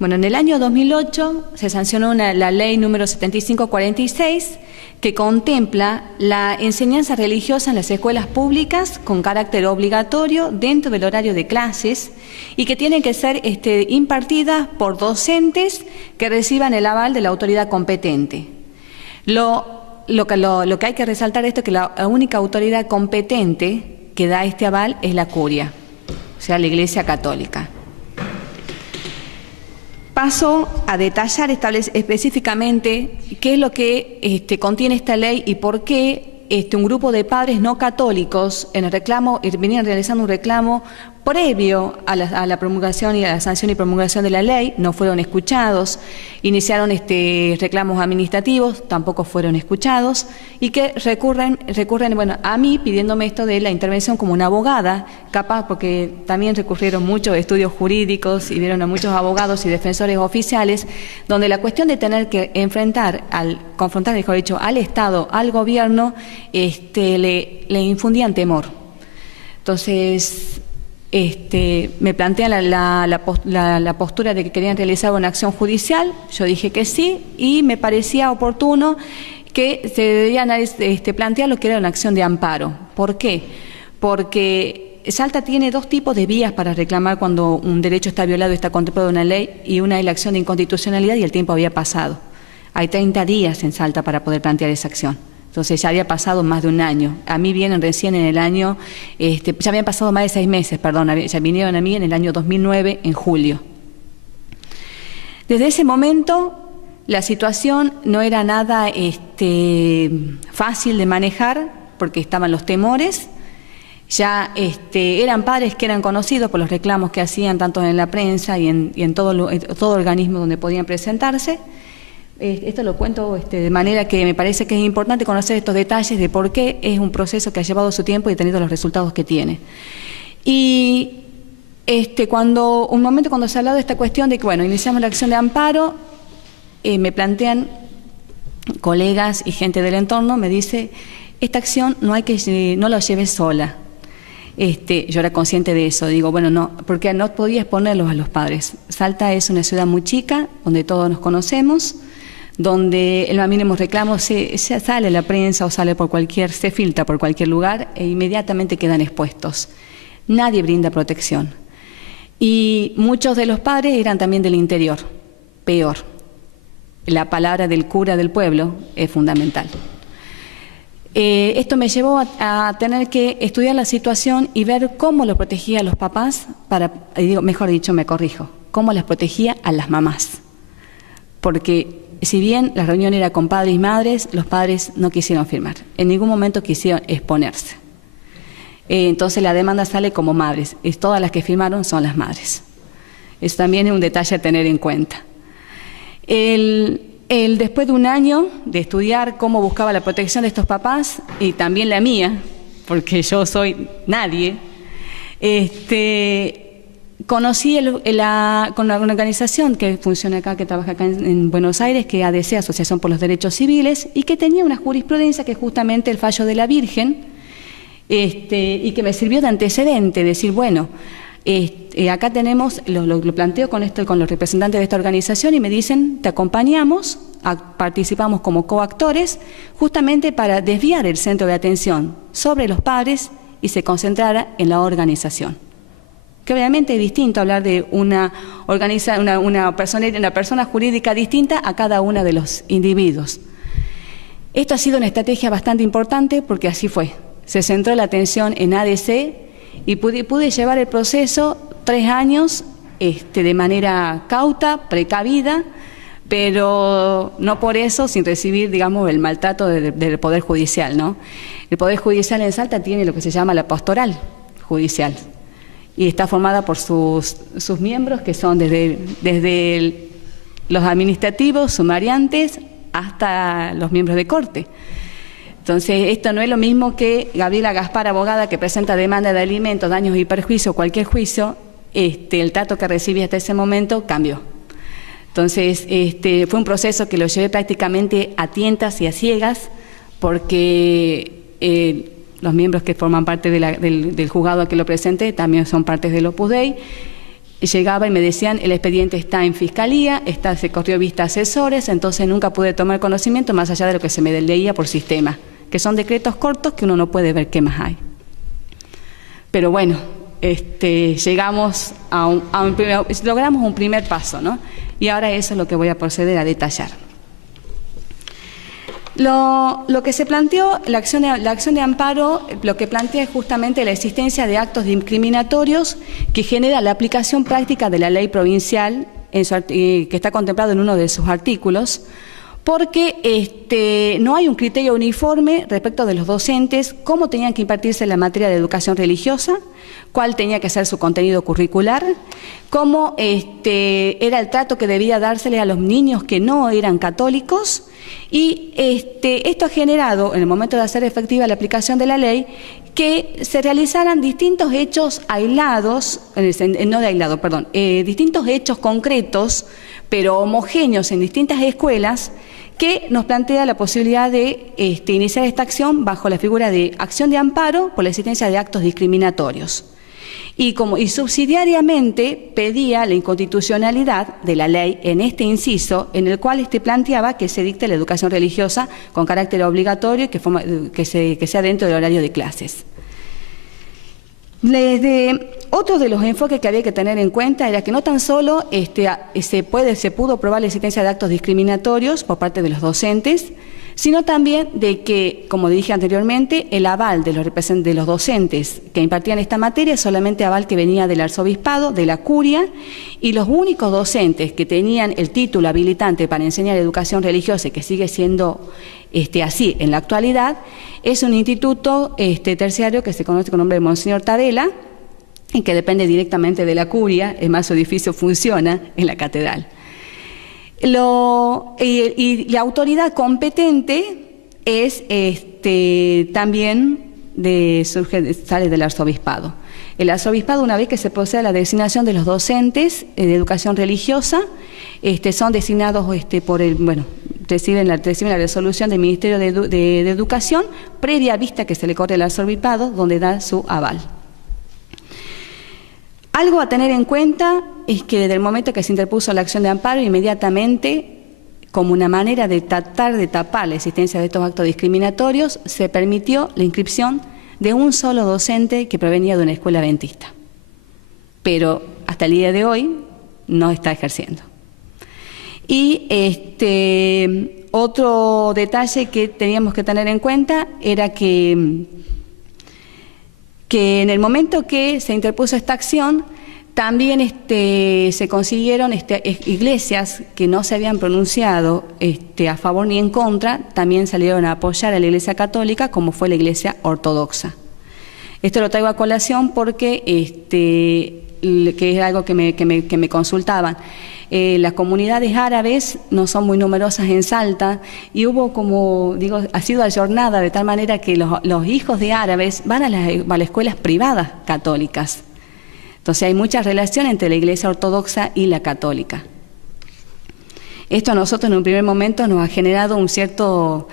Bueno, en el año 2008 se sancionó la ley número 7546 que contempla la enseñanza religiosa en las escuelas públicas con carácter obligatorio dentro del horario de clases y que tiene que ser impartida por docentes que reciban el aval de la autoridad competente. Lo que hay que resaltar esto es que la única autoridad competente que da este aval es la curia, o sea, la Iglesia Católica. Paso a detallar específicamente qué es lo que contiene esta ley y por qué un grupo de padres no católicos en el reclamo venían realizando un reclamo previo a la promulgación y a la sanción y promulgación de la ley, no fueron escuchados, iniciaron reclamos administrativos, tampoco fueron escuchados, y que recurren bueno, a mí pidiéndome esto de la intervención como una abogada, capaz porque también recurrieron muchos estudios jurídicos y vieron a muchos abogados y defensores oficiales, donde la cuestión de tener que confrontar, mejor dicho, al Estado, al gobierno, le infundían temor. Entonces, me plantean la postura de que querían realizar una acción judicial, yo dije que sí, y me parecía oportuno que se debían plantear lo que era una acción de amparo. ¿Por qué? Porque Salta tiene dos tipos de vías para reclamar cuando un derecho está violado y está contemplado en una ley, y una es la acción de inconstitucionalidad y el tiempo había pasado. Hay 30 días en Salta para poder plantear esa acción. Entonces ya había pasado más de un año. A mí vienen recién en el año, ya habían pasado más de 6 meses, perdón, ya vinieron a mí en el año 2009, en julio. Desde ese momento la situación no era nada fácil de manejar porque estaban los temores. Ya eran padres que eran conocidos por los reclamos que hacían tanto en la prensa y en todo organismo donde podían presentarse. Esto lo cuento de manera que me parece que es importante conocer estos detalles de por qué es un proceso que ha llevado su tiempo y ha tenido los resultados que tiene. Y cuando se ha hablado de esta cuestión de que, bueno, iniciamos la acción de amparo, me plantean colegas y gente del entorno, me dice, esta acción no la lleves sola. Yo era consciente de eso, digo, bueno, no, porque no podía exponerlos a los padres. Salta es una ciudad muy chica, donde todos nos conocemos, donde el más mínimo reclamo se sale a la prensa o se filtra por cualquier lugar e inmediatamente quedan expuestos. Nadie brinda protección. Y muchos de los padres eran también del interior. Peor, la palabra del cura del pueblo es fundamental. Esto me llevó a tener que estudiar la situación y ver cómo lo protegía a los papás, cómo las protegía a las mamás. Porque si bien la reunión era con padres y madres, los padres no quisieron firmar, en ningún momento quisieron exponerse. Entonces la demanda sale como madres, y todas las que firmaron son las madres. Eso también es un detalle a tener en cuenta. Después de un año de estudiar cómo buscaba la protección de estos papás, y también la mía, porque yo soy nadie, conocí con una organización que funciona acá, que trabaja acá en Buenos Aires, que es ADC, Asociación por los Derechos Civiles, y que tenía una jurisprudencia que es justamente el fallo de la Virgen, y que me sirvió de antecedente, decir, bueno, acá tenemos, lo planteo con los representantes de esta organización y me dicen, te acompañamos, participamos como coactores, justamente para desviar el centro de atención sobre los padres y se concentrara en la organización. Que obviamente es distinto hablar de una persona jurídica distinta a cada uno de los individuos. Esto ha sido una estrategia bastante importante porque así fue. Se centró la atención en ADC y pude llevar el proceso 3 años de manera cauta, precavida, pero no por eso sin recibir, digamos, el maltrato del Poder Judicial, ¿no? El Poder Judicial en Salta tiene lo que se llama la pastoral judicial y está formada por sus miembros, que son desde los administrativos, sumariantes, hasta los miembros de corte. Entonces, esto no es lo mismo que Gabriela Gaspar, abogada, que presenta demanda de alimentos, daños y perjuicios, cualquier juicio, el trato que recibí hasta ese momento cambió. Entonces, fue un proceso que lo llevé prácticamente a tientas y a ciegas, porque los miembros que forman parte del juzgado a que lo presenté también son partes del Opus Dei. llegaba y me decían, el expediente está en fiscalía, se corrió vista a asesores, entonces nunca pude tomar conocimiento más allá de lo que se me leía por sistema, que son decretos cortos que uno no puede ver qué más hay. Pero bueno, llegamos logramos un primer paso, ¿no? Y ahora eso es lo que voy a proceder a detallar. Lo que se planteó, la acción de amparo, lo que plantea es justamente la existencia de actos discriminatorios que genera la aplicación práctica de la ley provincial que está contemplado en uno de sus artículos, porque no hay un criterio uniforme respecto de los docentes, cómo tenían que impartirse la materia de educación religiosa, cuál tenía que ser su contenido curricular, cómo era el trato que debía dársele a los niños que no eran católicos, y esto ha generado, en el momento de hacer efectiva la aplicación de la ley, que se realizaran distintos hechos aislados, distintos hechos concretos, pero homogéneos en distintas escuelas, que nos plantea la posibilidad de iniciar esta acción bajo la figura de acción de amparo por la existencia de actos discriminatorios. Y subsidiariamente pedía la inconstitucionalidad de la ley en este inciso, en el cual planteaba que se dicte la educación religiosa con carácter obligatorio y que sea dentro del horario de clases. Otro de los enfoques que había que tener en cuenta era que no tan solo se pudo probar la existencia de actos discriminatorios por parte de los docentes, sino también de que, como dije anteriormente, el aval de los docentes que impartían esta materia es solamente aval que venía del arzobispado, de la curia, y los únicos docentes que tenían el título habilitante para enseñar educación religiosa, y que sigue siendo así en la actualidad, es un instituto terciario que se conoce con el nombre de Monseñor Tadela, y que depende directamente de la curia, es más, su edificio funciona en la catedral. Y la autoridad competente es también sale del arzobispado. El arzobispado, una vez que se procede a la designación de los docentes de educación religiosa, son designados reciben la resolución del Ministerio de Educación, previa vista que se le corre al arzobispado, donde da su aval. Algo a tener en cuenta es que desde el momento que se interpuso la acción de amparo, inmediatamente, como una manera de tratar de tapar la existencia de estos actos discriminatorios, se permitió la inscripción de un solo docente que provenía de una escuela adventista. Pero hasta el día de hoy no está ejerciendo. Y otro detalle que teníamos que tener en cuenta era que en el momento que se interpuso esta acción, también se consiguieron iglesias que no se habían pronunciado a favor ni en contra, también salieron a apoyar a la Iglesia Católica, como fue la Iglesia Ortodoxa. Esto lo traigo a colación porque que es algo que me consultaban. Las comunidades árabes no son muy numerosas en Salta y ha sido ayornada de tal manera que los hijos de árabes van a las escuelas privadas católicas. Entonces hay mucha relación entre la Iglesia Ortodoxa y la católica. Esto a nosotros en un primer momento nos ha generado un cierto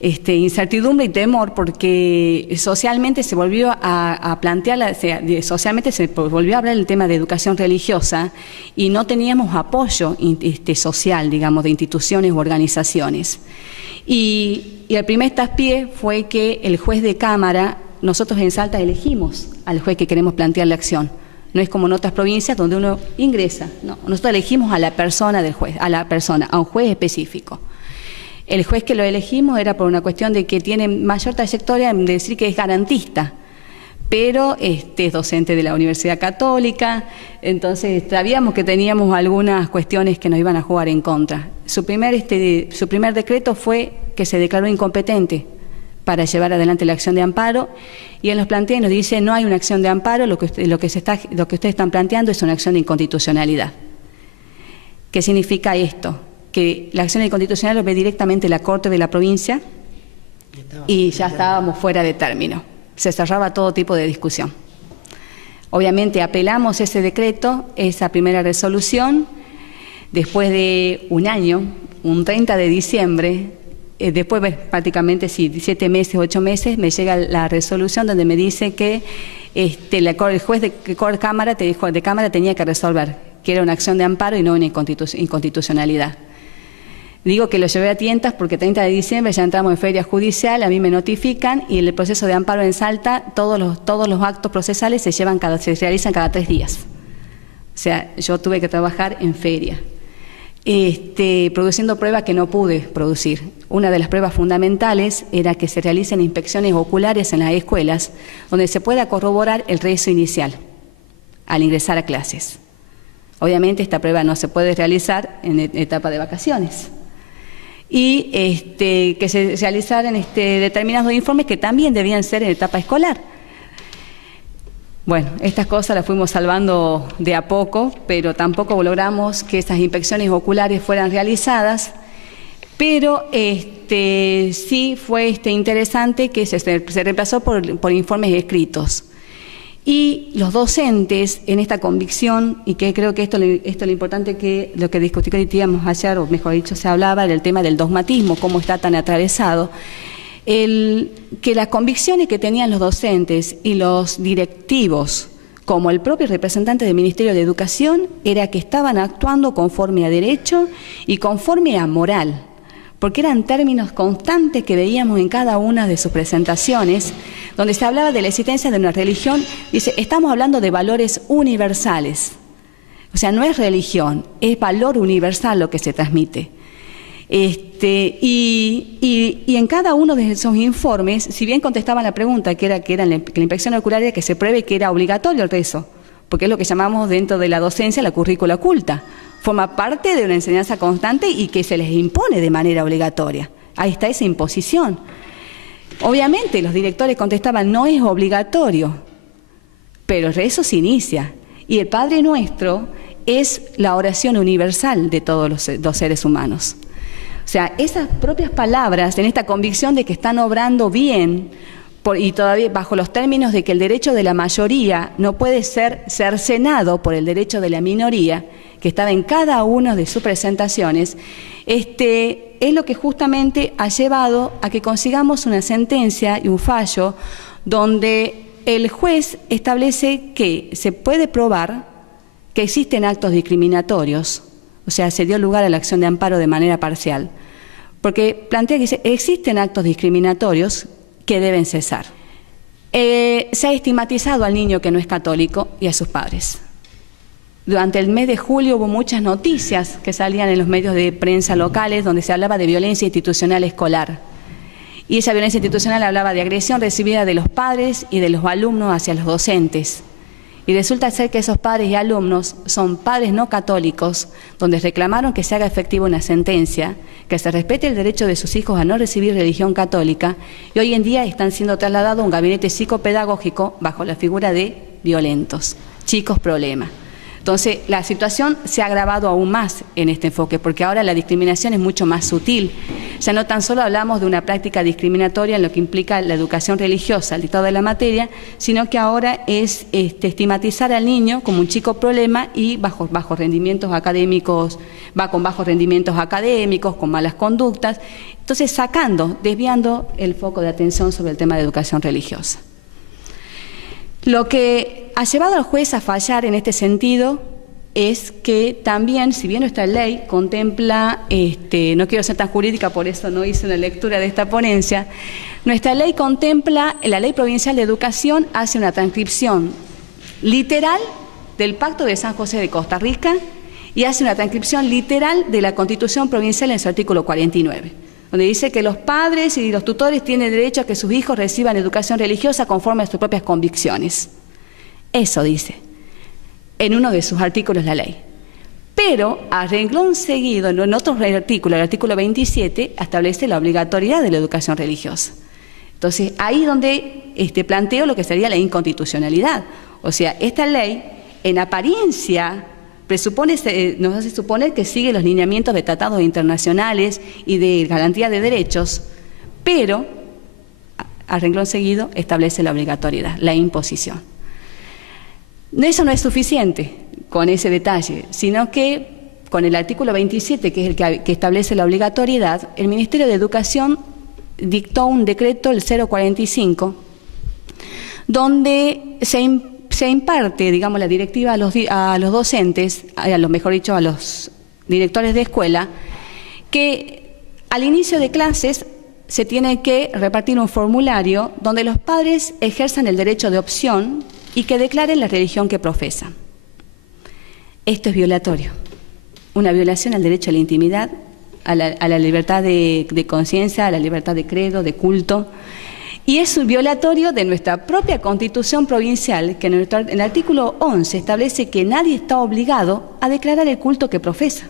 incertidumbre y temor, porque socialmente se volvió a plantear, socialmente se volvió a hablar el tema de educación religiosa y no teníamos apoyo social, digamos, de instituciones u organizaciones. Y el primer traspié fue que el juez de cámara, nosotros en Salta elegimos al juez que queremos plantear la acción. No es como en otras provincias donde uno ingresa, no, nosotros elegimos a la persona del juez, a un juez específico. El juez que lo elegimos era por una cuestión de que tiene mayor trayectoria en decir que es garantista, pero es docente de la Universidad Católica, entonces sabíamos que teníamos algunas cuestiones que nos iban a jugar en contra. Su primer decreto fue que se declaró incompetente para llevar adelante la acción de amparo, y él nos plantea y nos dice: no hay una acción de amparo, lo que ustedes están planteando es una acción de inconstitucionalidad. ¿Qué significa esto? Que la acción de inconstitucionalidad lo ve directamente la Corte de la provincia y ya estábamos fuera de término. Se cerraba todo tipo de discusión. Obviamente apelamos ese decreto, esa primera resolución, después de un año, un 30 de diciembre, después prácticamente 7 meses, 8 meses, me llega la resolución donde me dice que el juez de Cámara tenía que resolver, que era una acción de amparo y no una inconstitucionalidad. Digo que lo llevé a tientas porque 30 de diciembre ya entramos en feria judicial, a mí me notifican y el proceso de amparo en Salta, todos los actos procesales se realizan cada 3 días. O sea, yo tuve que trabajar en feria, produciendo pruebas que no pude producir. Una de las pruebas fundamentales era que se realicen inspecciones oculares en las escuelas donde se pueda corroborar el rezo inicial al ingresar a clases. Obviamente esta prueba no se puede realizar en etapa de vacaciones. Y que se realizaran determinados informes que también debían ser en etapa escolar. Bueno, estas cosas las fuimos salvando de a poco, pero tampoco logramos que esas inspecciones oculares fueran realizadas, pero sí fue interesante que se reemplazó por informes escritos. Y los docentes en esta convicción, y que creo que esto es lo importante, que lo que discutíamos ayer, o mejor dicho, se hablaba del tema del dogmatismo, cómo está tan atravesado, que las convicciones que tenían los docentes y los directivos, como el propio representante del Ministerio de Educación, era que estaban actuando conforme a derecho y conforme a moral, porque eran términos constantes que veíamos en cada una de sus presentaciones, donde se hablaba de la existencia de una religión. Dice, estamos hablando de valores universales. O sea, no es religión, es valor universal lo que se transmite. Y en cada uno de esos informes, si bien contestaban la pregunta, que la inspección ocular era que se pruebe que era obligatorio el rezo, porque es lo que llamamos dentro de la docencia la currícula oculta. Forma parte de una enseñanza constante y que se les impone de manera obligatoria. Ahí está esa imposición. Obviamente los directores contestaban, no es obligatorio, pero el rezo se inicia. Y el Padre Nuestro es la oración universal de todos los seres humanos. O sea, esas propias palabras, en esta convicción de que están obrando bien, y todavía bajo los términos de que el derecho de la mayoría no puede ser cercenado por el derecho de la minoría, que estaba en cada una de sus presentaciones, es lo que justamente ha llevado a que consigamos una sentencia y un fallo donde el juez establece que se puede probar que existen actos discriminatorios, o sea, se dio lugar a la acción de amparo de manera parcial, porque plantea que existen actos discriminatorios que deben cesar. Se ha estigmatizado al niño que no es católico y a sus padres. Durante el mes de julio hubo muchas noticias que salían en los medios de prensa locales donde se hablaba de violencia institucional escolar. Y esa violencia institucional hablaba de agresión recibida de los padres y de los alumnos hacia los docentes. Y resulta ser que esos padres y alumnos son padres no católicos, donde reclamaron que se haga efectiva una sentencia, que se respete el derecho de sus hijos a no recibir religión católica, y hoy en día están siendo trasladados a un gabinete psicopedagógico bajo la figura de violentos, chicos problema. Entonces, la situación se ha agravado aún más en este enfoque, porque ahora la discriminación es mucho más sutil. Ya no tan solo hablamos de una práctica discriminatoria en lo que implica la educación religiosa, el dictado de la materia, sino que ahora es estigmatizar al niño como un chico problema y bajos rendimientos académicos, va con bajos rendimientos académicos, con malas conductas. Entonces, desviando el foco de atención sobre el tema de educación religiosa. Lo que ha llevado al juez a fallar en este sentido es que también, si bien nuestra ley contempla, no quiero ser tan jurídica, por eso no hice una lectura de esta ponencia, nuestra ley contempla, la Ley Provincial de Educación hace una transcripción literal del Pacto de San José de Costa Rica y hace una transcripción literal de la Constitución Provincial en su artículo 49. Donde dice que los padres y los tutores tienen derecho a que sus hijos reciban educación religiosa conforme a sus propias convicciones. Eso dice en uno de sus artículos la ley. Pero a renglón seguido, en otro artículo, el artículo 27, establece la obligatoriedad de la educación religiosa. Entonces, ahí donde planteo lo que sería la inconstitucionalidad. O sea, esta ley, en apariencia, nos hace suponer que sigue los lineamientos de tratados internacionales y de garantía de derechos, pero a renglón seguido establece la obligatoriedad, la imposición. Eso no es suficiente con ese detalle, sino que con el artículo 27, que es el que establece la obligatoriedad, el Ministerio de Educación dictó un decreto, el 045, donde se imparte, digamos, la directiva a los docentes, mejor dicho, a los directores de escuela, que al inicio de clases se tiene que repartir un formulario donde los padres ejerzan el derecho de opción y que declaren la religión que profesan. Esto es violatorio, una violación al derecho a la intimidad, a la libertad de conciencia, a la libertad de credo, de culto, y es un violatorio de nuestra propia Constitución provincial, que en el artículo 11 establece que nadie está obligado a declarar el culto que profesa.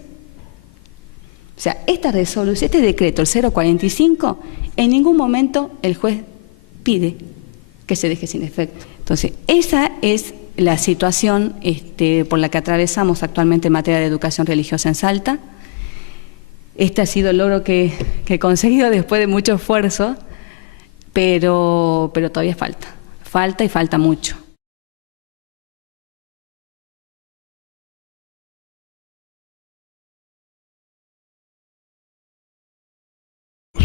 O sea, esta resolución, este decreto, el 045, en ningún momento el juez pide que se deje sin efecto. Entonces, esa es la situación por la que atravesamos actualmente en materia de educación religiosa en Salta. Este ha sido el logro que he conseguido después de mucho esfuerzo, pero todavía falta mucho.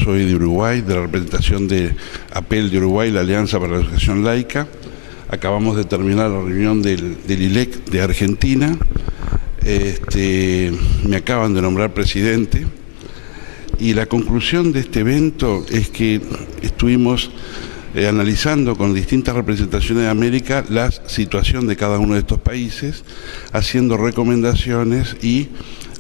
Soy de Uruguay, de la representación de APEL de Uruguay, la Alianza para la Educación Laica. Acabamos de terminar la reunión del ILEC de Argentina. Me acaban de nombrar presidente y la conclusión de este evento es que estuvimos analizando con distintas representaciones de América la situación de cada uno de estos países, haciendo recomendaciones y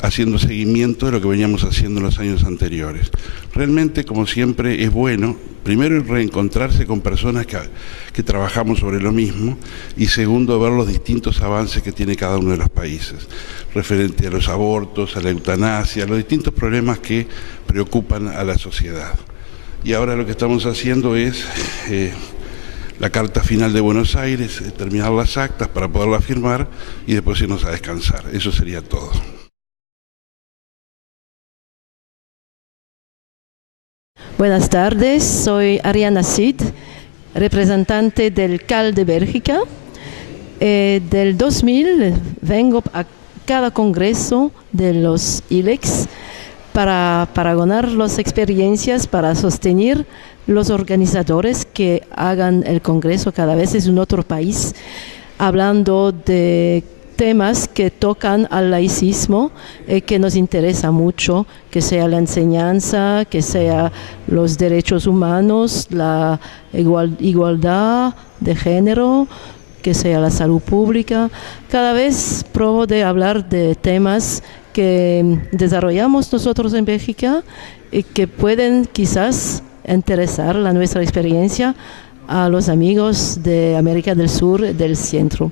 haciendo seguimiento de lo que veníamos haciendo en los años anteriores. Realmente, como siempre, es bueno, primero, reencontrarse con personas que trabajamos sobre lo mismo, y segundo, ver los distintos avances que tiene cada uno de los países, referente a los abortos, a la eutanasia, a los distintos problemas que preocupan a la sociedad. Y ahora lo que estamos haciendo es la carta final de Buenos Aires, terminar las actas para poderla firmar y después irnos a descansar. Eso sería todo. Buenas tardes, soy Ariana Cid, representante del CAL de Bélgica. Del 2000 vengo a cada congreso de los ILECs para ganar las experiencias, para sostener los organizadores que hagan el congreso cada vez en un otro país, hablando de temas que tocan al laicismo, que nos interesa mucho, que sea la enseñanza, que sea los derechos humanos, la igualdad de género, que sea la salud pública. Cada vez probo de hablar de temas que desarrollamos nosotros en Bélgica y que pueden quizás interesar nuestra experiencia a los amigos de América del Sur y del Centro.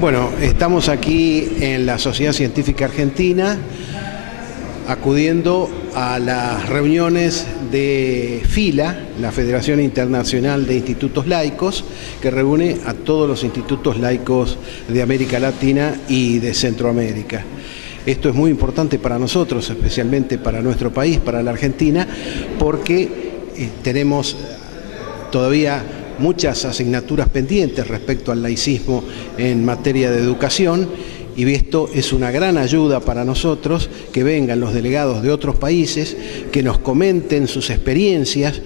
Bueno, estamos aquí en la Sociedad Científica Argentina acudiendo a las reuniones de FILA, la Federación Internacional de Institutos Laicos, que reúne a todos los institutos laicos de América Latina y de Centroamérica. Esto es muy importante para nosotros, especialmente para nuestro país, para la Argentina, porque tenemos todavía muchas asignaturas pendientes respecto al laicismo en materia de educación, y esto es una gran ayuda para nosotros, que vengan los delegados de otros países, que nos comenten sus experiencias,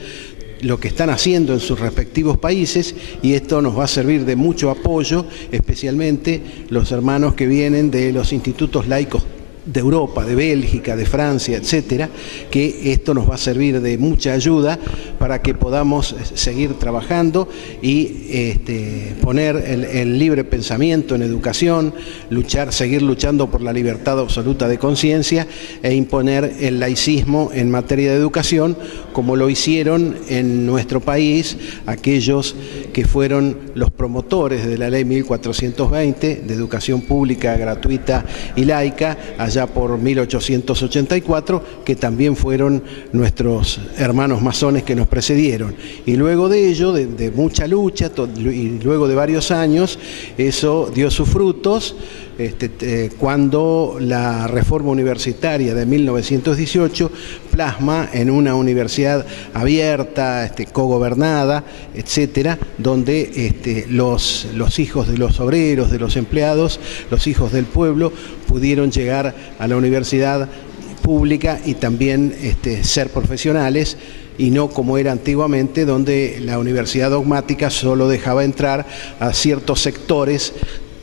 lo que están haciendo en sus respectivos países, y esto nos va a servir de mucho apoyo, especialmente los hermanos que vienen de los institutos laicos de Europa, de Bélgica, de Francia, etcétera, que esto nos va a servir de mucha ayuda para que podamos seguir trabajando y poner el libre pensamiento en educación, seguir luchando por la libertad absoluta de conciencia e imponer el laicismo en materia de educación, como lo hicieron en nuestro país aquellos que fueron los promotores de la ley 1420 de educación pública, gratuita y laica, allá por 1884, que también fueron nuestros hermanos masones que nos precedieron. Y luego de ello, de mucha lucha, y luego de varios años, eso dio sus frutos, cuando la reforma universitaria de 1918 plasma en una universidad abierta, cogobernada, etcétera, donde los hijos de los obreros, de los empleados, los hijos del pueblo, pudieron llegar a la universidad pública y también ser profesionales, y no como era antiguamente, donde la universidad dogmática solo dejaba entrar a ciertos sectores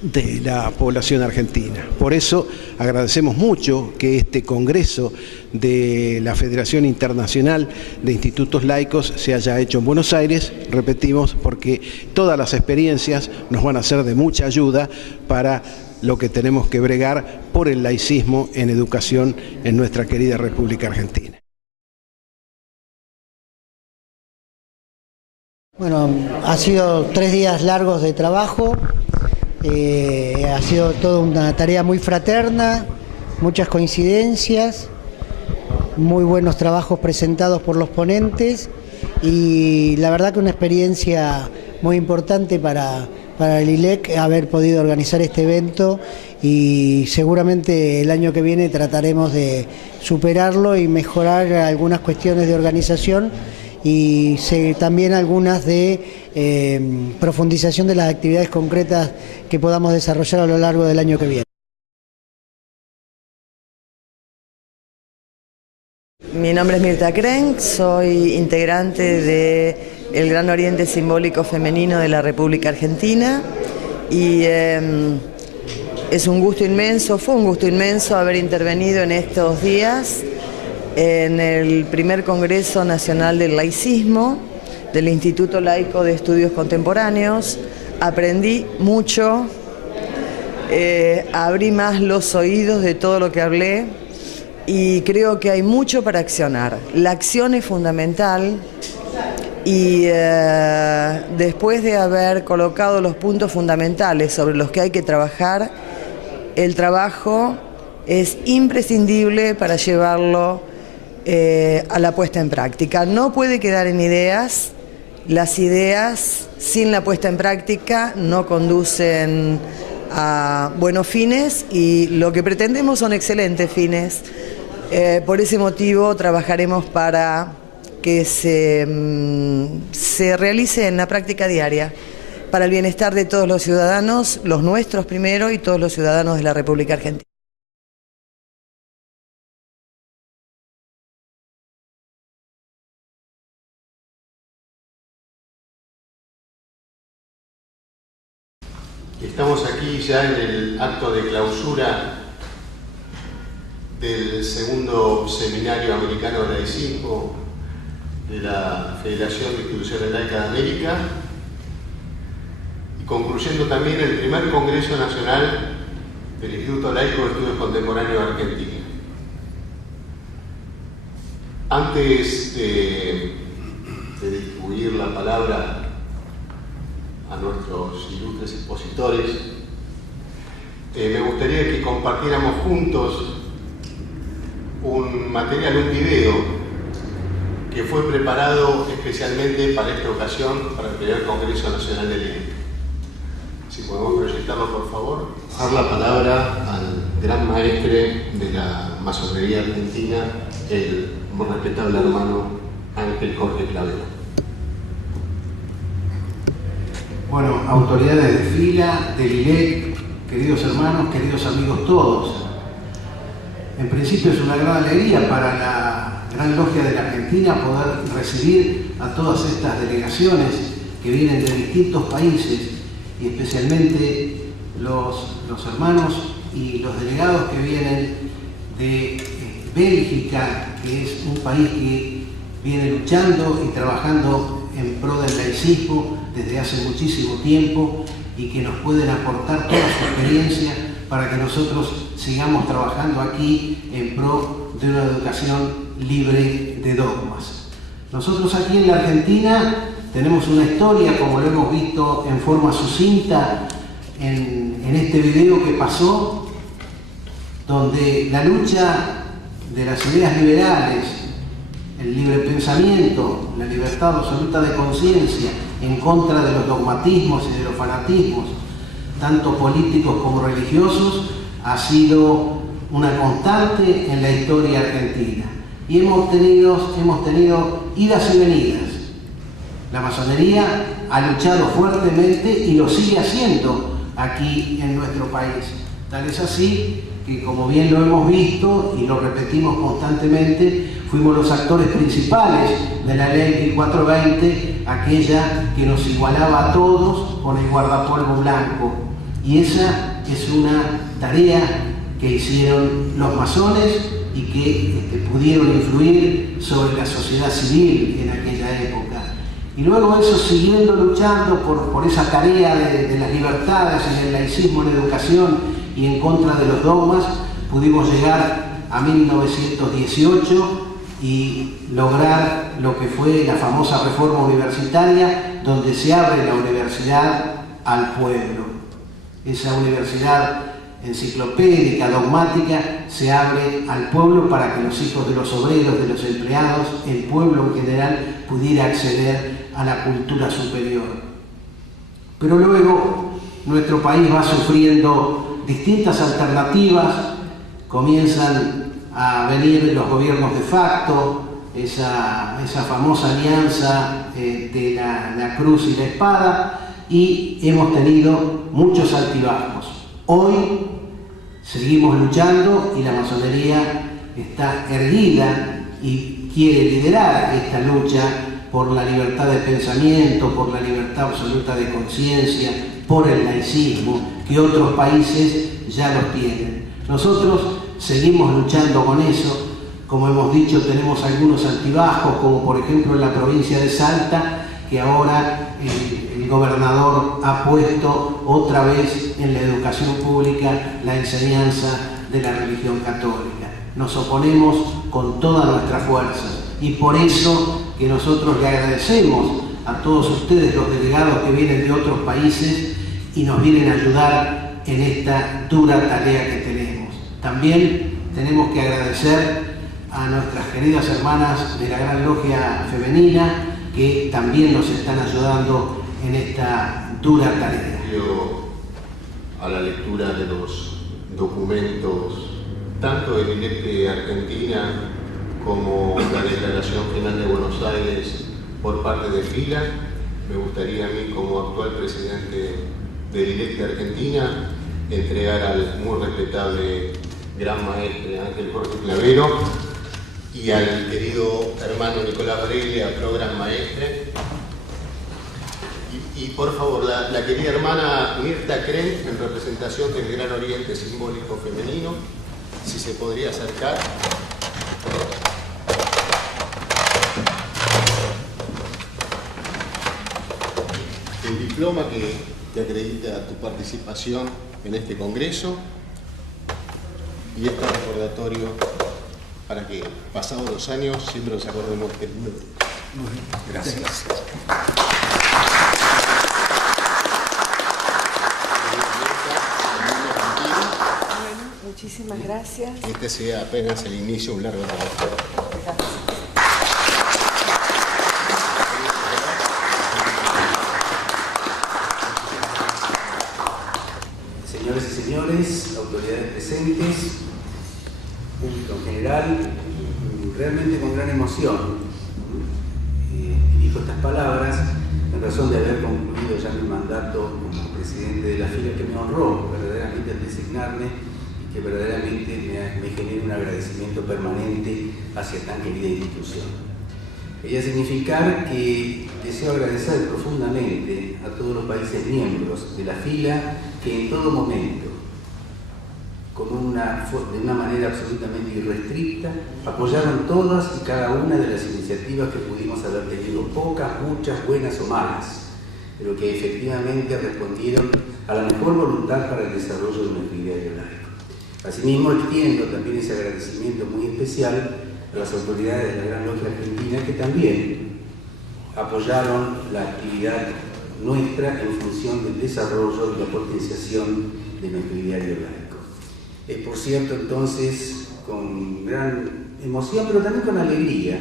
de la población argentina. Por eso agradecemos mucho que este Congreso de la Federación Internacional de Institutos Laicos se haya hecho en Buenos Aires, repetimos, porque todas las experiencias nos van a ser de mucha ayuda para lo que tenemos que bregar por el laicismo en educación en nuestra querida República Argentina. Bueno, ha sido 3 días largos de trabajo, ha sido toda una tarea muy fraterna, muchas coincidencias, muy buenos trabajos presentados por los ponentes y la verdad que una experiencia muy importante para el ILEC haber podido organizar este evento, y seguramente el año que viene trataremos de superarlo y mejorar algunas cuestiones de organización y también algunas de profundización de las actividades concretas que podamos desarrollar a lo largo del año que viene. Mi nombre es Mirta Krenk, soy integrante del Gran Oriente Simbólico Femenino de la República Argentina y es un gusto inmenso, fue un gusto inmenso haber intervenido en estos días en el primer Congreso Nacional del Laicismo del Instituto Laico de Estudios Contemporáneos. Aprendí mucho, abrí más los oídos de todo lo que hablé y creo que hay mucho para accionar. La acción es fundamental y después de haber colocado los puntos fundamentales sobre los que hay que trabajar, el trabajo es imprescindible para llevarlo a la puesta en práctica. No puede quedar en ideas. Las ideas sin la puesta en práctica no conducen a buenos fines y lo que pretendemos son excelentes fines. Por ese motivo trabajaremos para que se realice en la práctica diaria para el bienestar de todos los ciudadanos, los nuestros primero y todos los ciudadanos de la República Argentina. Estamos aquí ya en el acto de clausura del segundo Seminario Americano de Laicismo de la Federación de Instituciones Laicas de América y concluyendo también el primer Congreso Nacional del Instituto Laico de Estudios Contemporáneos de Argentina. Antes de distribuir la palabra a nuestros ilustres expositores, me gustaría que compartiéramos juntos un material, un video que fue preparado especialmente para esta ocasión, para el primer Congreso Nacional del ILEC. Si podemos proyectarlo, por favor. Dar la palabra al gran maestre de la masonería argentina, el muy respetable hermano Ángel Jorge Clavero. Bueno, autoridades de fila, del ILEC, queridos hermanos, queridos amigos todos. En principio es una gran alegría para la Gran Logia de la Argentina poder recibir a todas estas delegaciones que vienen de distintos países y especialmente los hermanos y los delegados que vienen de Bélgica, que es un país que viene luchando y trabajando en pro del laicismo desde hace muchísimo tiempo y que nos pueden aportar toda su experiencia para que nosotros sigamos trabajando aquí en pro de una educación libre de dogmas. Nosotros aquí en la Argentina tenemos una historia, como lo hemos visto en forma sucinta en este video que pasó, donde la lucha de las ideas liberales, el libre pensamiento, la libertad absoluta de conciencia en contra de los dogmatismos y de los fanatismos, tanto políticos como religiosos, ha sido una constante en la historia argentina. Y hemos tenido idas y venidas. La masonería ha luchado fuertemente y lo sigue haciendo aquí en nuestro país. Tal es así que, como bien lo hemos visto y lo repetimos constantemente, fuimos los actores principales de la ley 1420, aquella que nos igualaba a todos con el guardapolvo blanco. Y esa es una tarea que hicieron los masones y que pudieron influir sobre la sociedad civil en aquella época. Y luego eso, siguiendo luchando por esa tarea de las libertades en el laicismo en la educación y en contra de los dogmas, pudimos llegar a 1918 y lograr lo que fue la famosa reforma universitaria, donde se abre la universidad al pueblo. Esa universidad enciclopédica, dogmática, se abre al pueblo para que los hijos de los obreros, de los empleados, el pueblo en general, pudiera acceder a la cultura superior. Pero luego nuestro país va sufriendo distintas alternativas, comienzan a venir los gobiernos de facto, esa famosa alianza de la cruz y la espada, y hemos tenido muchos altibajos. Hoy seguimos luchando y la masonería está erguida y quiere liderar esta lucha por la libertad de pensamiento, por la libertad absoluta de conciencia, por el laicismo, que otros países ya los tienen. Nosotros seguimos luchando con eso. Como hemos dicho, tenemos algunos altibajos, como por ejemplo en la provincia de Salta, que ahora el gobernador ha puesto otra vez en la educación pública la enseñanza de la religión católica. Nos oponemos con todas nuestras fuerzas y por eso que nosotros le agradecemos a todos ustedes, los delegados que vienen de otros países y nos vienen a ayudar en esta dura tarea que tenemos. También tenemos que agradecer a nuestras queridas hermanas de la Gran Logia Femenina, que también nos están ayudando en esta dura tarea. A la lectura de los documentos, tanto del ILEC Argentina como la Declaración Final de Buenos Aires por parte de FILA, me gustaría a mí, como actual presidente del ILEC Argentina, entregar al muy respetable gran maestre Ángel Jorge Clavero y al querido hermano Nicolás Breglia, pro gran maestre. Y por favor, la querida hermana Mirta Kren, en representación del Gran Oriente Simbólico Femenino, si se podría acercar. El diploma que acredita tu participación en este congreso y este recordatorio para que, pasados los años, siempre nos acordemos del mundo. Gracias. Muchísimas gracias. Que este sea apenas el inicio de un largo trabajo. Gracias. Señores y señores, autoridades presentes, público en general, realmente con gran emoción dirijo estas palabras en razón de haber concluido ya mi mandato como presidente de la FILA, que me honró verdaderamente al designarme y que verdaderamente me genera un agradecimiento permanente hacia tan querida institución. Quería significar que deseo agradecer profundamente a todos los países miembros de la FILA que en todo momento, de una manera absolutamente irrestricta, apoyaron todas y cada una de las iniciativas que pudimos haber tenido, pocas, muchas, buenas o malas, pero que efectivamente respondieron a la mejor voluntad para el desarrollo de nuestro ideario laico. Asimismo, extiendo también ese agradecimiento muy especial a las autoridades de la Gran Logia Argentina, que también apoyaron la actividad nuestra en función del desarrollo y la potenciación de nuestro ideario laico. Es por cierto entonces con gran emoción, pero también con alegría,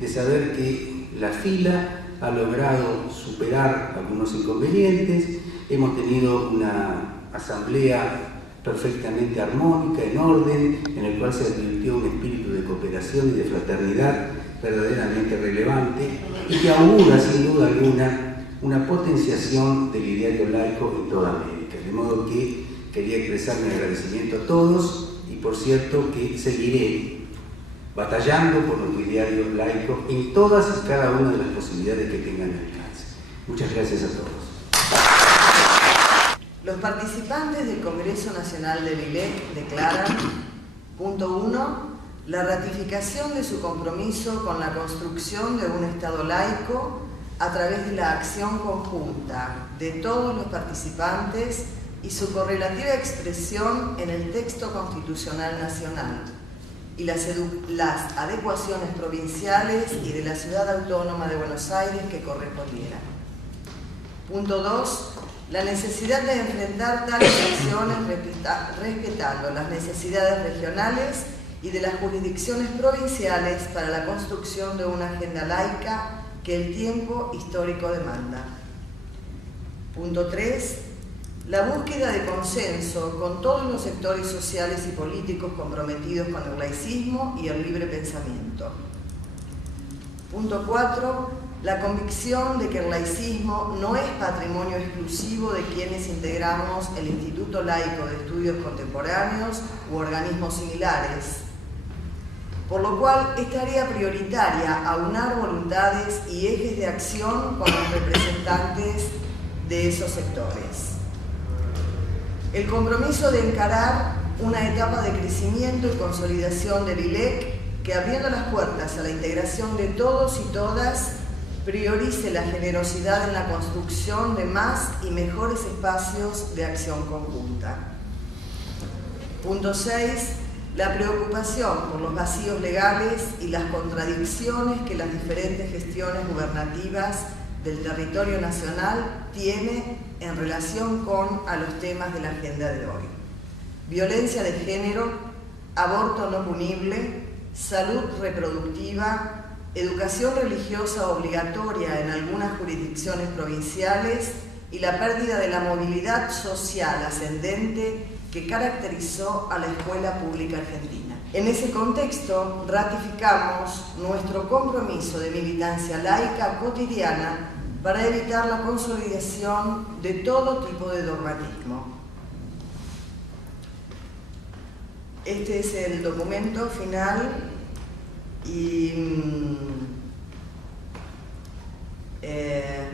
de saber que la FILA ha logrado superar algunos inconvenientes. Hemos tenido una asamblea perfectamente armónica, en orden, en el cual se advirtió un espíritu de cooperación y de fraternidad verdaderamente relevante y que augura sin duda alguna una potenciación del ideario laico en toda América. De modo que quería expresar mi agradecimiento a todos y por cierto que seguiré batallando por nuestro ideario laico en todas y cada una de las posibilidades que tengan al alcance. Muchas gracias a todos. Los participantes del Congreso Nacional de Vilec declaran, punto 1, la ratificación de su compromiso con la construcción de un Estado laico a través de la acción conjunta de todos los participantes y su correlativa expresión en el texto constitucional nacional y las adecuaciones provinciales y de la Ciudad Autónoma de Buenos Aires que correspondieran. Punto 2. La necesidad de enfrentar tales acciones respetando las necesidades regionales y de las jurisdicciones provinciales para la construcción de una agenda laica que el tiempo histórico demanda. Punto 3. La búsqueda de consenso con todos los sectores sociales y políticos comprometidos con el laicismo y el libre pensamiento. Punto 4. La convicción de que el laicismo no es patrimonio exclusivo de quienes integramos el Instituto Laico de Estudios Contemporáneos u organismos similares, por lo cual es tarea prioritaria aunar voluntades y ejes de acción con los representantes de esos sectores. El compromiso de encarar una etapa de crecimiento y consolidación de Vilec que, abriendo las puertas a la integración de todos y todas, priorice la generosidad en la construcción de más y mejores espacios de acción conjunta. Punto 6. La preocupación por los vacíos legales y las contradicciones que las diferentes gestiones gubernativas del territorio nacional tiene en relación con a los temas de la agenda de hoy. Violencia de género, aborto no punible, salud reproductiva, educación religiosa obligatoria en algunas jurisdicciones provinciales y la pérdida de la movilidad social ascendente que caracterizó a la escuela pública argentina. En ese contexto, ratificamos nuestro compromiso de militancia laica cotidiana para evitar la consolidación de todo tipo de dogmatismo. Este es el documento final y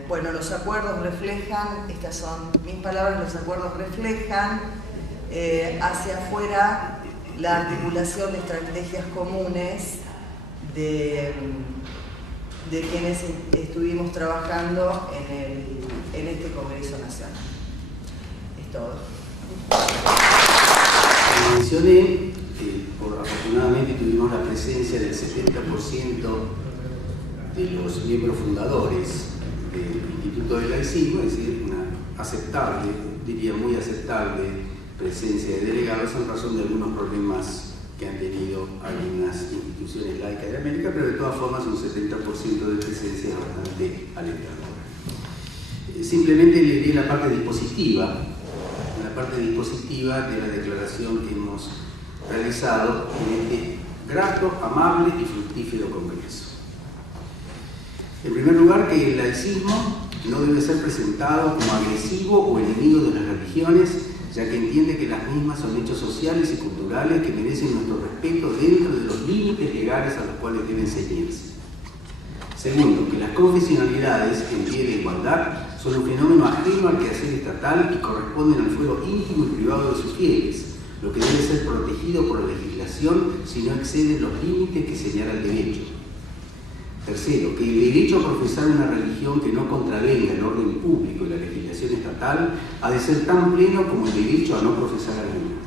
bueno, los acuerdos reflejan, estas son mis palabras, los acuerdos reflejan hacia afuera la articulación de estrategias comunes de quienes estuvimos trabajando en este Congreso Nacional. Es todo. Mencioné que afortunadamente tuvimos la presencia del 70% de los miembros fundadores del Instituto del Laicismo, es decir, una aceptable, diría muy aceptable, presencia de delegados en razón de algunos problemas que han tenido algunas instituciones laicas de América, pero de todas formas un 70% de presencia bastante alentadora. Simplemente leeré la parte dispositiva de la declaración que hemos realizado en este grato, amable y fructífero Congreso. En primer lugar, que el laicismo no debe ser presentado como agresivo o enemigo de las religiones, ya que entiende que las mismas son hechos sociales y culturales que merecen nuestro respeto dentro de los límites legales a los cuales deben ceñirse. Segundo, que las confesionalidades en pie de igualdad son un fenómeno ajeno al quehacer estatal y corresponden al fuero íntimo y privado de sus fieles, lo que debe ser protegido por la legislación si no excede los límites que señala el derecho. Tercero, que el derecho a profesar una religión que no contravenga el orden público y la legislación estatal ha de ser tan pleno como el derecho a no profesar alguna.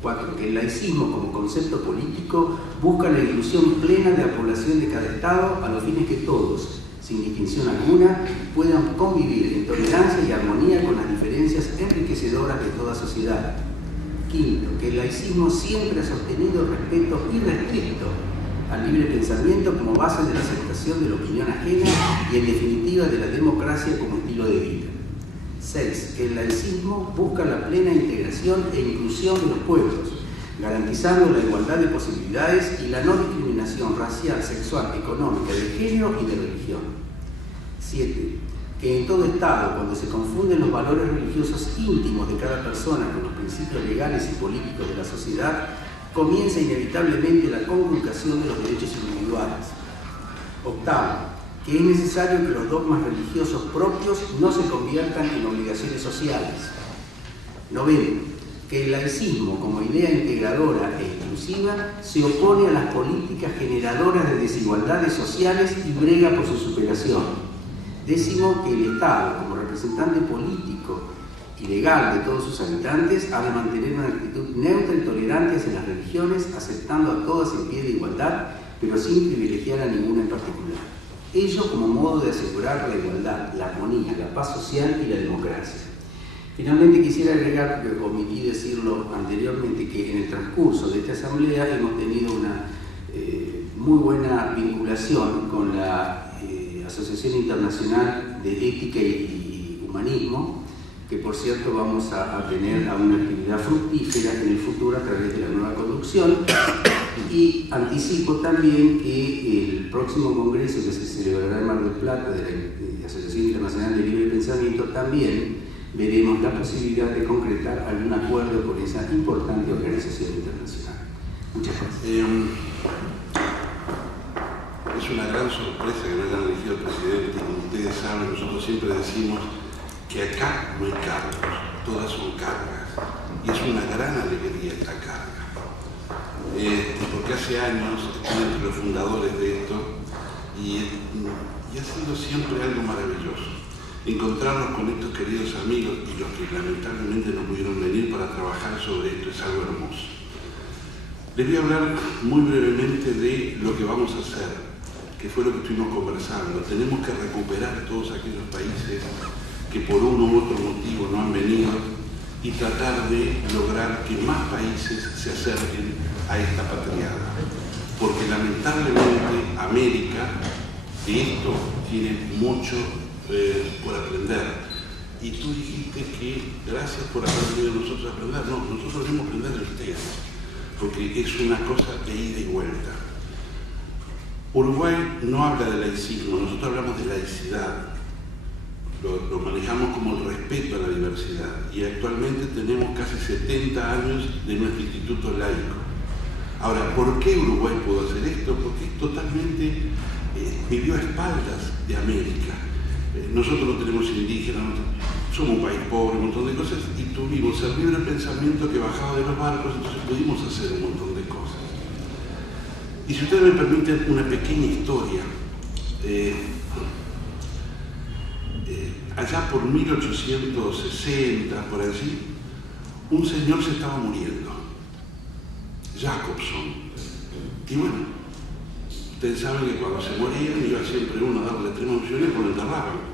Cuatro, que el laicismo como concepto político busca la inclusión plena de la población de cada Estado a los fines que todos, sin distinción alguna, puedan convivir en tolerancia y armonía con las diferencias enriquecedoras de toda sociedad. Quinto, que el laicismo siempre ha sostenido el respeto irrestricto al libre pensamiento como base de la aceptación de la opinión ajena y en definitiva de la democracia como estilo de vida. 6. Que el laicismo busca la plena integración e inclusión de los pueblos, garantizando la igualdad de posibilidades y la no discriminación racial, sexual, económica, de género y de religión. 7. que en todo Estado, cuando se confunden los valores religiosos íntimos de cada persona con los principios legales y políticos de la sociedad, comienza inevitablemente la conculcación de los derechos individuales. Octavo, que es necesario que los dogmas religiosos propios no se conviertan en obligaciones sociales. Noveno, que el laicismo como idea integradora e inclusiva se opone a las políticas generadoras de desigualdades sociales y brega por su superación. Décimo, que el Estado, como representante político y legal de todos sus habitantes, ha de mantener una actitud neutra y tolerante hacia las religiones, aceptando a todas en pie de igualdad, pero sin privilegiar a ninguna en particular. Ello como modo de asegurar la igualdad, la armonía, la paz social y la democracia. Finalmente quisiera agregar, porque omití decirlo anteriormente, que en el transcurso de esta asamblea hemos tenido una muy buena vinculación con la Asociación Internacional de Ética y Humanismo, que por cierto vamos a tener una actividad fructífera en el futuro a través de la nueva conducción. Y anticipo también que el próximo congreso que se celebrará en Mar del Plata de la Asociación Internacional de Libre Pensamiento también veremos la posibilidad de concretar algún acuerdo con esa importante organización internacional. Muchas gracias. Es una gran sorpresa que no hayan elegido presidente. Como ustedes saben, nosotros siempre decimos que acá no hay cargos, todas son cargas. Y es una gran alegría esta carga. Porque hace años estoy entre los fundadores de esto y ha sido siempre algo maravilloso. Encontrarnos con estos queridos amigos y los que lamentablemente no pudieron venir para trabajar sobre esto es algo hermoso. Les voy a hablar muy brevemente de lo que vamos a hacer, que fue lo que estuvimos conversando. Tenemos que recuperar todos aquellos países que por uno u otro motivo no han venido y tratar de lograr que más países se acerquen a esta patriada. Porque lamentablemente América de esto tiene mucho por aprender. Y tú dijiste que gracias por haber venido nosotros a aprender. No, nosotros debemos aprender de ustedes, porque es una cosa de ida y vuelta. Uruguay no habla de laicismo, nosotros hablamos de laicidad. Lo manejamos como el respeto a la diversidad. Y actualmente tenemos casi 70 años de nuestro instituto laico. Ahora, ¿por qué Uruguay pudo hacer esto? Porque totalmente vivió a espaldas de América. Nosotros no tenemos indígenas, somos un país pobre, un montón de cosas, y tuvimos el libre pensamiento que bajaba de los barcos, entonces pudimos hacer un montón de cosas. Y si ustedes me permiten una pequeña historia, allá por 1860, por allí, un señor se estaba muriendo, Jacobson. Y bueno, ustedes saben que cuando se morían iba siempre uno a darle 3 opciones por enterraban.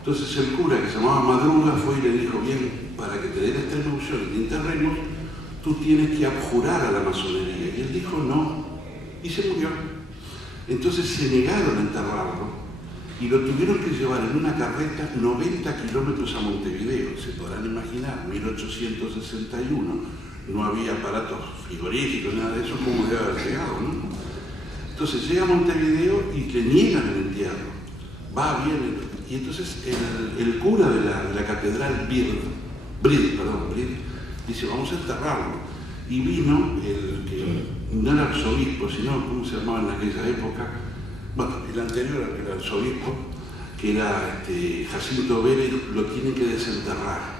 Entonces el cura, que se llamaba Madruga, fue y le dijo: bien, para que te den las 3 opciones de enterremos, tú tienes que abjurar a la masonería. Y él dijo no, y se murió. Entonces se negaron a enterrarlo y lo tuvieron que llevar en una carreta 90 kilómetros a Montevideo. Se podrán imaginar, 1861, no había aparatos frigoríficos, nada de eso, como debe haber llegado, ¿no? Entonces llega a Montevideo y le niegan el entierro. Va, viene, y entonces el cura de la catedral Bride, dice: vamos a enterrarlo. Y vino el que no era arzobispo, sino, ¿cómo se llamaba en aquella época? Bueno, el anterior al arzobispo, que era Jacinto Vélez, lo tienen que desenterrar.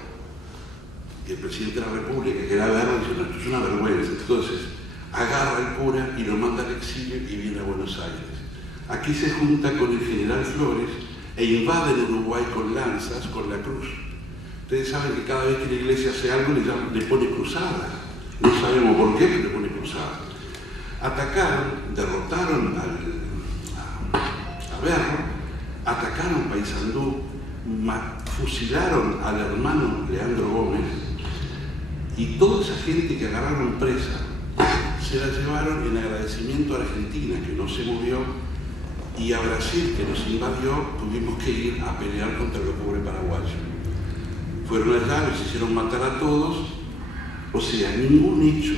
Y el presidente de la República, que era Verde, dice: no, esto es una vergüenza. Entonces agarra al cura y lo manda al exilio y viene a Buenos Aires. Aquí se junta con el general Flores e invaden Uruguay con lanzas, con la cruz. Ustedes saben que cada vez que la iglesia hace algo le pone cruzada. No sabemos por qué, pero le pone cruzada. Atacaron, derrotaron a Berro, atacaron Paysandú, fusilaron al hermano Leandro Gómez, y toda esa gente que agarraron presa se la llevaron en agradecimiento a Argentina, que no se movió, y a Brasil, que nos invadió. Tuvimos que ir a pelear contra los pobres paraguayos. Fueron allá, nos hicieron matar a todos. O sea, ningún hecho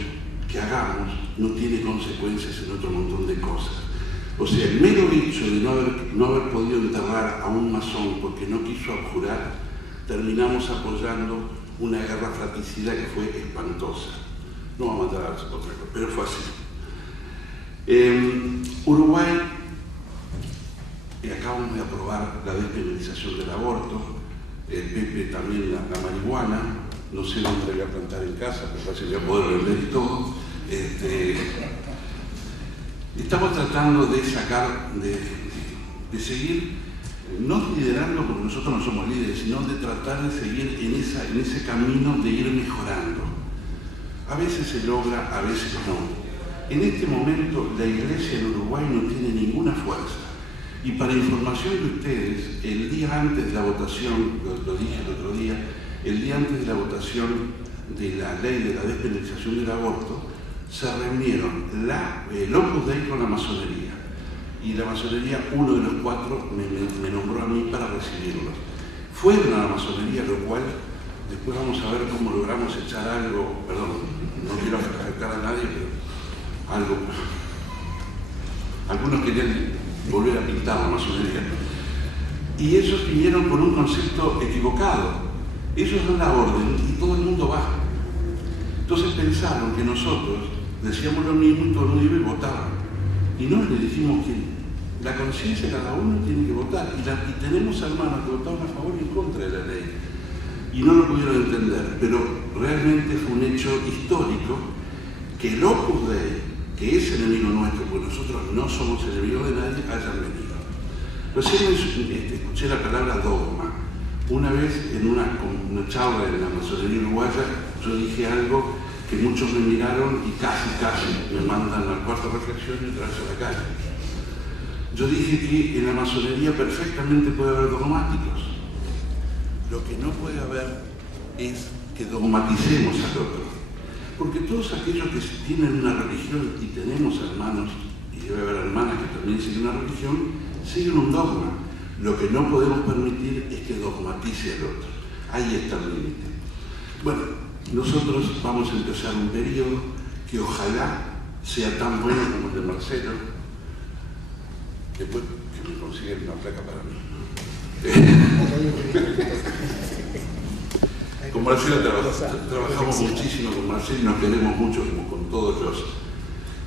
que hagamos no tiene consecuencias en otro montón de cosas. O sea, el mero hecho de no haber podido enterrar a un masón porque no quiso abjurar, terminamos apoyando una guerra fratricida que fue espantosa. No va a matar a otra cosa, pero fue así. Uruguay, acabamos de aprobar la despenalización del aborto, el PP también la marihuana, no sé dónde la voy a plantar en casa, me parece que voy a poder vender y todo. Estamos tratando de sacar, de seguir, no liderando porque nosotros no somos líderes, sino de tratar de seguir en ese camino de ir mejorando. A veces se logra, a veces no. En este momento la Iglesia en Uruguay no tiene ninguna fuerza. Y para información de ustedes, el día antes de la votación, lo dije el otro día, el día antes de la votación de la ley de la despenalización del aborto, se reunieron el Opus Dei con la masonería. Y la masonería, uno de los cuatro, me nombró a mí para recibirlos. Fueron a la masonería, lo cual después vamos a ver cómo logramos echar algo, perdón, no quiero afectar a nadie, pero algo. Algunos querían volver a pintar la masonería. Y ellos vinieron con un concepto equivocado. Ellos dan la orden y todo el mundo va. Entonces pensaron que nosotros decíamos lo mismo y todo el mundo iba y votaba. Y no le dijimos que la conciencia de cada uno tiene que votar. Y tenemos hermanos que votaron a favor y en contra de la ley. Y no lo pudieron entender, pero realmente fue un hecho histórico que el Opus Dei, que es enemigo nuestro, porque nosotros no somos enemigos de nadie, hayan venido. Recién escuché la palabra dogma. Una vez en una charla en la masonería uruguaya, yo dije algo que muchos me miraron y casi me mandan al cuarto de reflexión y otra vez a la calle. Yo dije que en la masonería perfectamente puede haber dogmáticos. Lo que no puede haber es que dogmaticemos al otro. Porque todos aquellos que tienen una religión, y tenemos hermanos, y debe haber hermanas que también siguen una religión, siguen un dogma. Lo que no podemos permitir es que dogmatice al otro. Ahí está el límite. Bueno, nosotros vamos a empezar un periodo que ojalá sea tan bueno como el de Marcelo. Después que me consiguen una placa para mí. Con Marcelo trabajamos muchísimo con Marcelo y nos queremos mucho, como con todos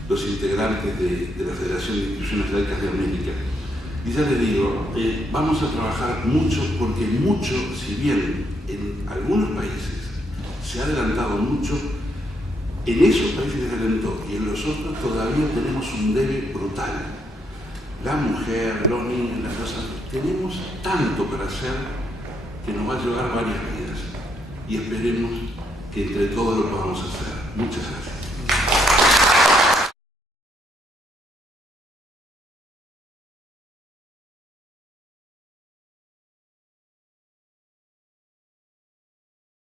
los integrantes de la Federación de Instituciones Laicas de América. Y ya les digo, vamos a trabajar mucho porque si bien en algunos países se ha adelantado mucho, en esos países se adelantó y en los otros todavía tenemos un débil brutal. La mujer, los niños, las cosas, tenemos tanto para hacer que nos va a llevar varias vidas y esperemos que entre todos lo podamos hacer. Muchas gracias.